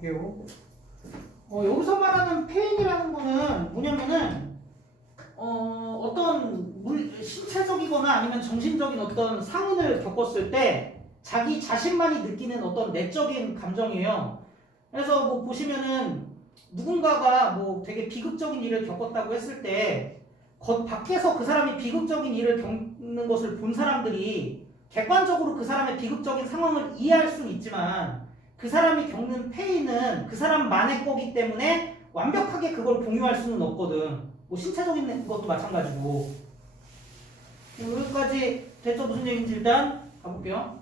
볼게요. 여기서 말하는 페인이라는 거는 뭐냐면은 어떤 신체적이거나 아니면 정신적인 어떤 상흔을 겪었을 때 자기 자신만이 느끼는 어떤 내적인 감정이에요. 그래서 뭐 보시면은 누군가가 뭐 되게 비극적인 일을 겪었다고 했을 때 밖에서 그 사람이 비극적인 일을 겪는 것을 본 사람들이 객관적으로 그 사람의 비극적인 상황을 이해할 수는 있지만 그 사람이 겪는 페인은 그 사람만의 거기 때문에 완벽하게 그걸 공유할 수는 없거든. 뭐 신체적인 것도 마찬가지고. 여기까지 됐죠? 무슨 얘기인지 일단 가볼게요.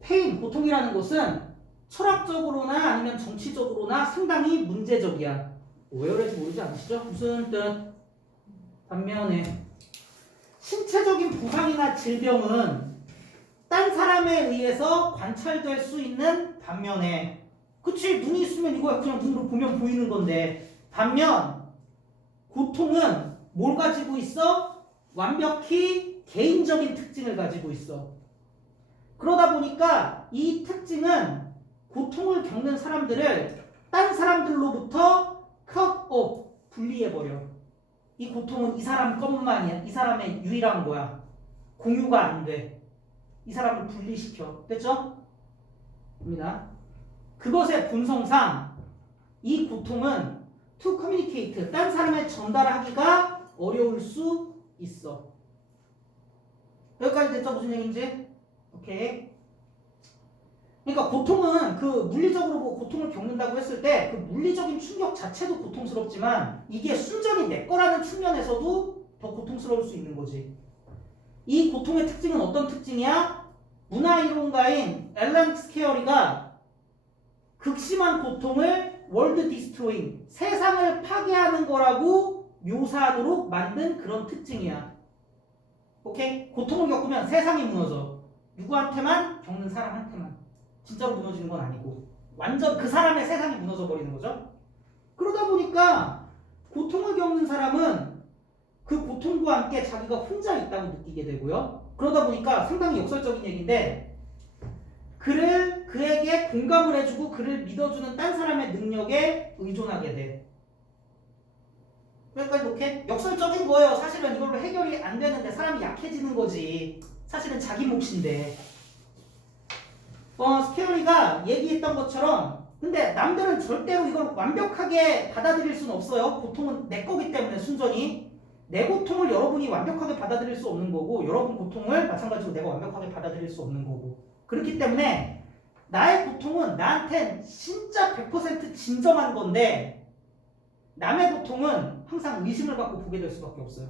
페인, 고통이라는 것은 철학적으로나 아니면 정치적으로나 상당히 문제적이야. 왜 그런지 모르지 않으시죠? 무슨 뜻? 반면에 신체적인 부상이나 질병은 딴 사람에 의해서 관찰될 수 있는 반면에 그치 눈이 있으면 이거야 그냥 눈으로 보면 보이는 건데 반면 고통은 뭘 가지고 있어? 완벽히 개인적인 특징을 가지고 있어. 그러다 보니까 이 특징은 고통을 겪는 사람들을 딴 사람들로부터 cut off, 분리해버려. 이 고통은 이 사람 것만이야. 이 사람의 유일한 거야. 공유가 안 돼. 이 사람을 분리시켜. 됐죠? 입니다. 그것의 본성상 이 고통은 to communicate, 딴 사람에 전달하기가 어려울 수 있어. 여기까지 됐죠? 무슨 얘기인지? 오케이. 그러니까 고통은 그 물리적으로 뭐 고통을 겪는다고 했을 때 그 물리적인 충격 자체도 고통스럽지만 이게 순전히 내 거라는 측면에서도 더 고통스러울 수 있는 거지. 이 고통의 특징은 어떤 특징이야? 문화이론가인 앨런 스케어리가 극심한 고통을 월드 디스트로잉, 세상을 파괴하는 거라고 묘사하도록 만든 그런 특징이야. 오케이? 고통을 겪으면 세상이 무너져. 누구한테만? 겪는 사람한테만. 진짜로 무너지는 건 아니고 완전 그 사람의 세상이 무너져 버리는 거죠. 그러다 보니까 고통을 겪는 사람은 그 고통과 함께 자기가 혼자 있다고 느끼게 되고요. 그러다 보니까 상당히 역설적인 얘기인데 그에게 공감을 해주고 그를 믿어주는 딴 사람의 능력에 의존하게 돼. 여기까지 오케이? 역설적인 거예요. 사실은 이걸로 해결이 안 되는데 사람이 약해지는 거지. 사실은 자기 몫인데. 스케어리가 얘기했던 것처럼 근데 남들은 절대로 이걸 완벽하게 받아들일 수는 없어요. 고통은 내 거기 때문에 순전히 내 고통을 여러분이 완벽하게 받아들일 수 없는 거고 여러분 고통을 마찬가지로 내가 완벽하게 받아들일 수 없는 거고 그렇기 때문에 나의 고통은 나한텐 진짜 100% 진정한 건데 남의 고통은 항상 의심을 갖고 보게 될 수밖에 없어요.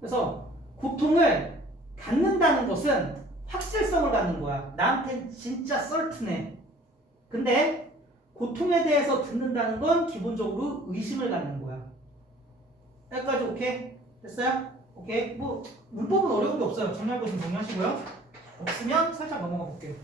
그래서 고통을 갖는다는 것은 확실성을 갖는 거야. 나한텐 진짜 썰트네. 근데 고통에 대해서 듣는다는 건 기본적으로 의심을 갖는 거야. 여기까지 오케이? 됐어요? 오케이? 뭐 문법은 어려운 게 없어요. 정리할 거 좀 정리하시고요. 없으면 살짝 넘어가 볼게요.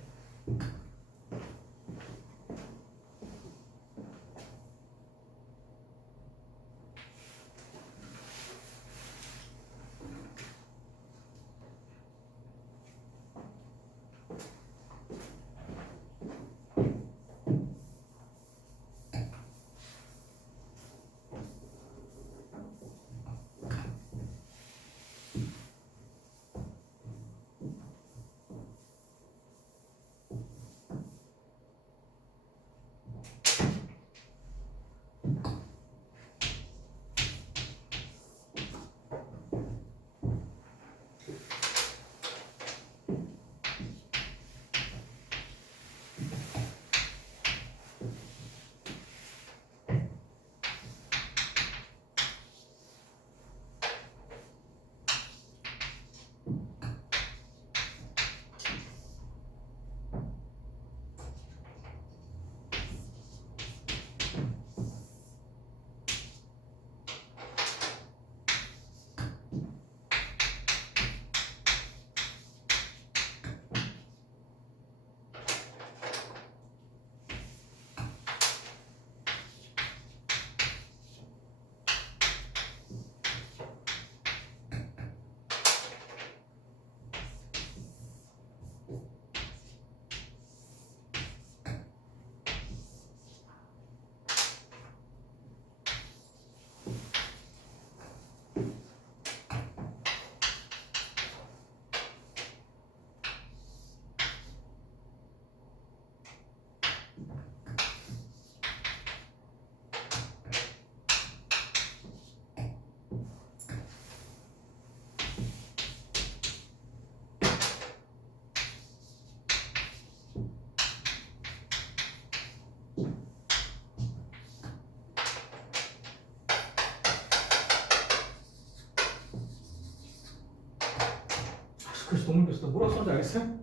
그래서 동물 교수다 뭐라고 썼는지 알겠어요?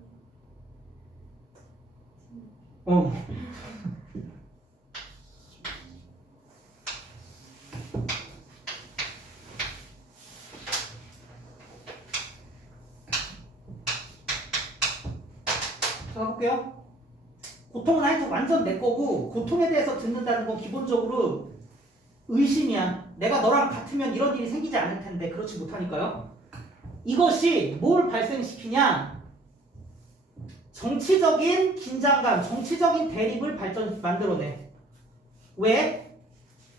어. 자, 가볼게요. 고통은 하여튼 완전 내 거고, 고통에 대해서 듣는다는 건 기본적으로 의심이야. 내가 너랑 같으면 이런 일이 생기지 않을 텐데 그렇지 못하니까요. 이것이 뭘 발생시키냐? 정치적인 긴장감, 정치적인 대립을 만들어내. 왜?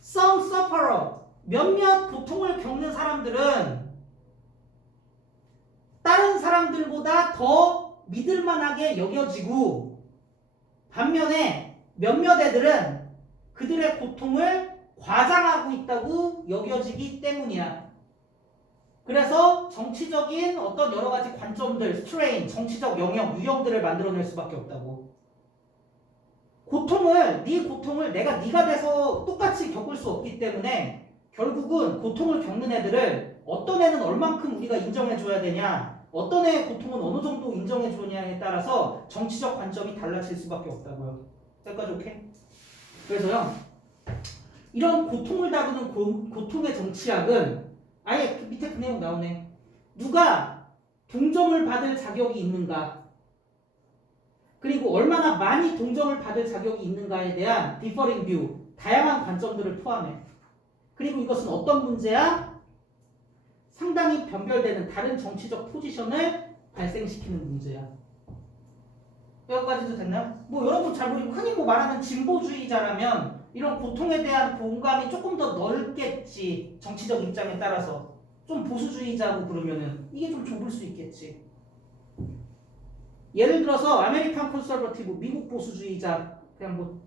Some sufferer, 몇몇 고통을 겪는 사람들은 다른 사람들보다 더 믿을만하게 여겨지고, 반면에 몇몇 애들은 그들의 고통을 과장하고 있다고 여겨지기 때문이야. 그래서 정치적인 어떤 여러 가지 관점들, 스트레인, 정치적 영역, 유형들을 만들어낼 수밖에 없다고. 네 고통을 내가 네가 돼서 똑같이 겪을 수 없기 때문에 결국은 고통을 겪는 애들을 어떤 애는 얼만큼 우리가 인정해줘야 되냐, 어떤 애의 고통은 어느 정도 인정해주냐에 따라서 정치적 관점이 달라질 수밖에 없다고요. 여기까지 오케이? 그래서요, 이런 고통을 다루는 고통의 정치학은 아예 그 밑에 그 내용 나오네. 누가 동정을 받을 자격이 있는가, 그리고 얼마나 많이 동정을 받을 자격이 있는가에 대한 differing view, 다양한 관점들을 포함해. 그리고 이것은 어떤 문제야? 상당히 변별되는 다른 정치적 포지션을 발생시키는 문제야. 여기까지도 됐나요? 뭐 여러분 잘 모르고 흔히 뭐 말하는 진보주의자라면 이런 고통에 대한 공감이 조금 더 넓겠지. 정치적 입장에 따라서. 좀 보수주의자고 그러면은 이게 좀 좁을 수 있겠지. 예를 들어서 아메리칸 컨서버티브, 미국 보수주의자, 그냥 뭐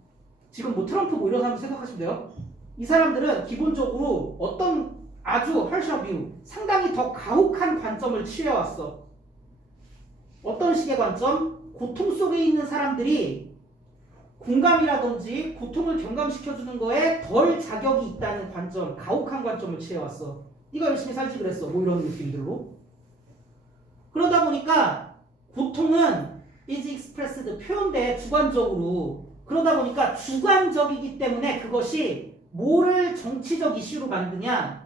지금 뭐 트럼프 뭐 이런 사람 생각하시면 돼요. 이 사람들은 기본적으로 어떤 아주 헐셔뷰, 상당히 더 가혹한 관점을 취해왔어. 어떤 식의 관점? 고통 속에 있는 사람들이 공감이라든지 고통을 경감시켜주는 거에 덜 자격이 있다는 관점, 가혹한 관점을 취해왔어. 네가 열심히 살지 그랬어. 뭐 이런 느낌들로. 그러다 보니까 고통은 is expressed, 표현돼 주관적으로. 그러다 보니까 주관적이기 때문에 그것이 뭐를 정치적 이슈로 만드냐?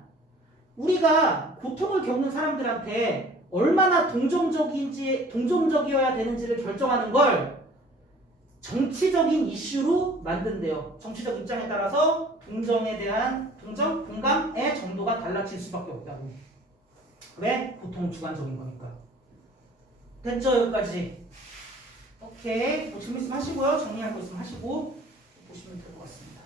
우리가 고통을 겪는 사람들한테 얼마나 동정적이어야 되는지를 결정하는 걸 정치적인 이슈로 만든대요. 정치적 입장에 따라서 동정에 대한 공감의 정도가 달라질 수밖에 없다고. 왜? 고통은 주관적인 거니까. 됐죠? 여기까지. 오케이. 뭐 질문 있으면 하시고요. 정리할 거 있으면 하시고 보시면 될 것 같습니다.